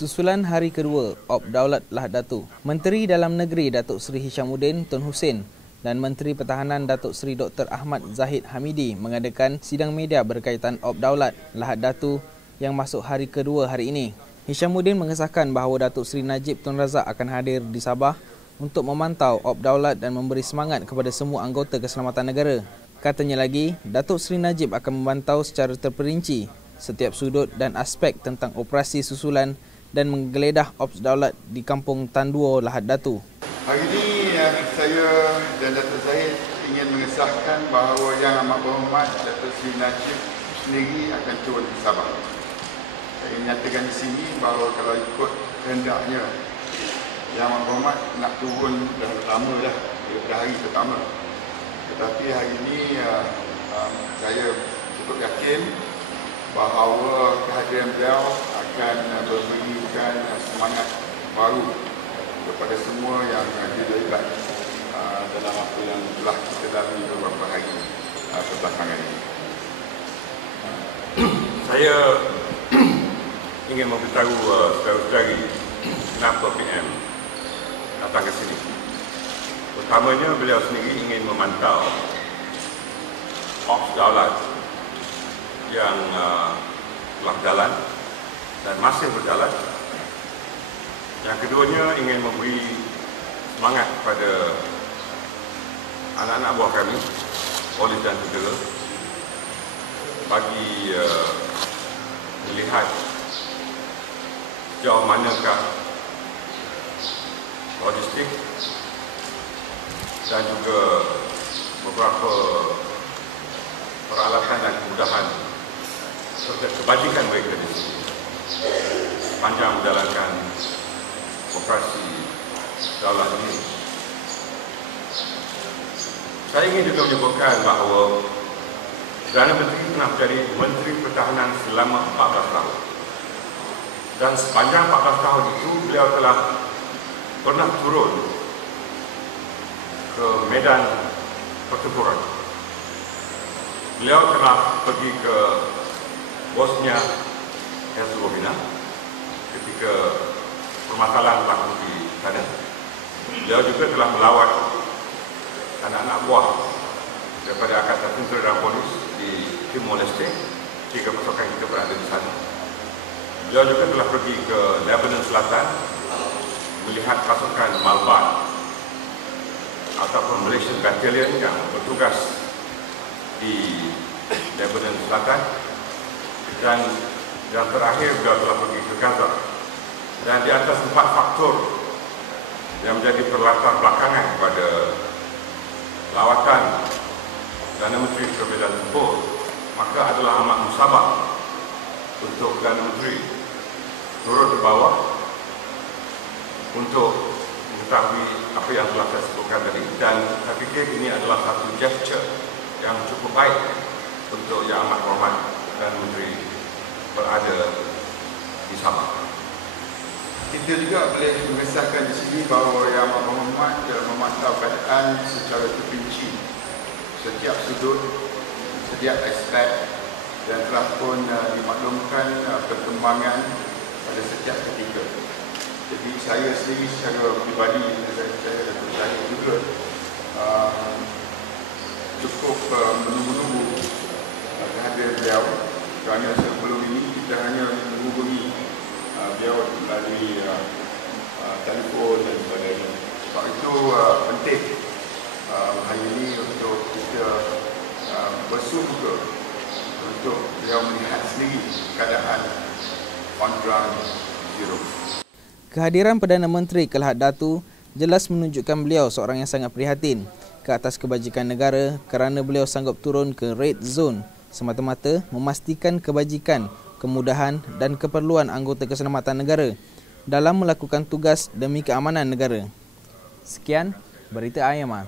Susulan hari kedua Op Daulat Lahad Datu, Menteri Dalam Negeri Datuk Seri Hishamuddin Tun Hussein dan Menteri Pertahanan Datuk Seri Dr. Ahmad Zahid Hamidi mengadakan sidang media berkaitan Op Daulat Lahad Datu yang masuk hari kedua hari ini. Hishamuddin mengesahkan bahawa Datuk Seri Najib Tun Razak akan hadir di Sabah untuk memantau Op Daulat dan memberi semangat kepada semua anggota keselamatan negara. Katanya lagi, Datuk Seri Najib akan memantau secara terperinci setiap sudut dan aspek tentang operasi susulan dan menggeledah Ops Daulat di Kampung Tan Duo Lahad Datu. Hari ini saya dan Datuk Zahid ingin mengesahkan bahawa Yang Amat Berhormat Datuk Seri Najib sendiri akan turun ke Sabah. Saya ingin nyatakan di sini bahawa kalau ikut kehendaknya Yang Amat Berhormat nak turun dah lama dah, daripada hari pertama. Tetapi hari ini saya cukup yakin bahawa kehadiran beliau akan memberikan semangat baru kepada semua yang terlibat dalam apa yang telah kita lalui beberapa hari kebelakangan ini. Saya ingin memberitahu saudara-saudari kenapa PM datang ke sini. Pertamanya, beliau sendiri ingin memantau Ops Daulat yang telah jalan dan masih berjalan. Yang keduanya, ingin memberi semangat kepada anak-anak buah kami, polis dan tentera, bagi melihat sejauh manakah logistik dan juga beberapa peralatan dan kemudahan serta kebajikan mereka di sini sepanjang menjalankan operasi daulat ini. Saya ingin juga menyebutkan bahawa Perdana Menteri pernah menjadi Menteri Pertahanan selama 14 tahun. Dan sepanjang 14 tahun itu, beliau telah pernah turun ke medan pertempuran. Beliau telah pergi ke Bosnia Herzegovina ketika permasalahan berlaku di sana. Beliau juga telah melawat anak-anak buah daripada Angkatan Tentera dan Polis di Timor Leste jika pasukan kita berada di sana. Beliau juga telah pergi ke Lebanon Selatan melihat pasukan Malban ataupun Malaysian Battalion yang bertugas di Lebanon Selatan, dan yang terakhir beliau telah pergi ke Gaza. Dan di atas 4 faktor yang menjadi perlatar belakangan kepada lawatan Perdana Menteri ke medan tempur, maka adalah amat musabak untuk Perdana Menteri turun ke bawah untuk mengetahui apa yang telah saya sebutkan tadi. Dan saya fikir ini adalah satu gesture yang cukup baik untuk Yang Amat Berhormat Perdana Menteri berada di Sabah. Kita juga boleh mengesahkan di sini bahawa Yang Amat Berhormat telah memantau keadaan secara terperinci setiap sudut, setiap aspek, dan telah pun dimaklumkan perkembangan pada setiap ketika. Jadi saya sendiri secara peribadi, saya juga cukup menunggu-nunggu kehadiran beliau, kerana sebelum ini kita hanya menghubungi beliau melalui telefon dan sebagainya. Sebab itu penting hari ini untuk kita bersungguh untuk beliau melihat sendiri keadaan on ground zero. Kehadiran Perdana Menteri ke Lahad Datu jelas menunjukkan beliau seorang yang sangat prihatin ke atas kebajikan negara kerana beliau sanggup turun ke red zone semata-mata memastikan kebajikan, kemudahan dan keperluan anggota keselamatan negara dalam melakukan tugas demi keamanan negara. Sekian, Berita IMR.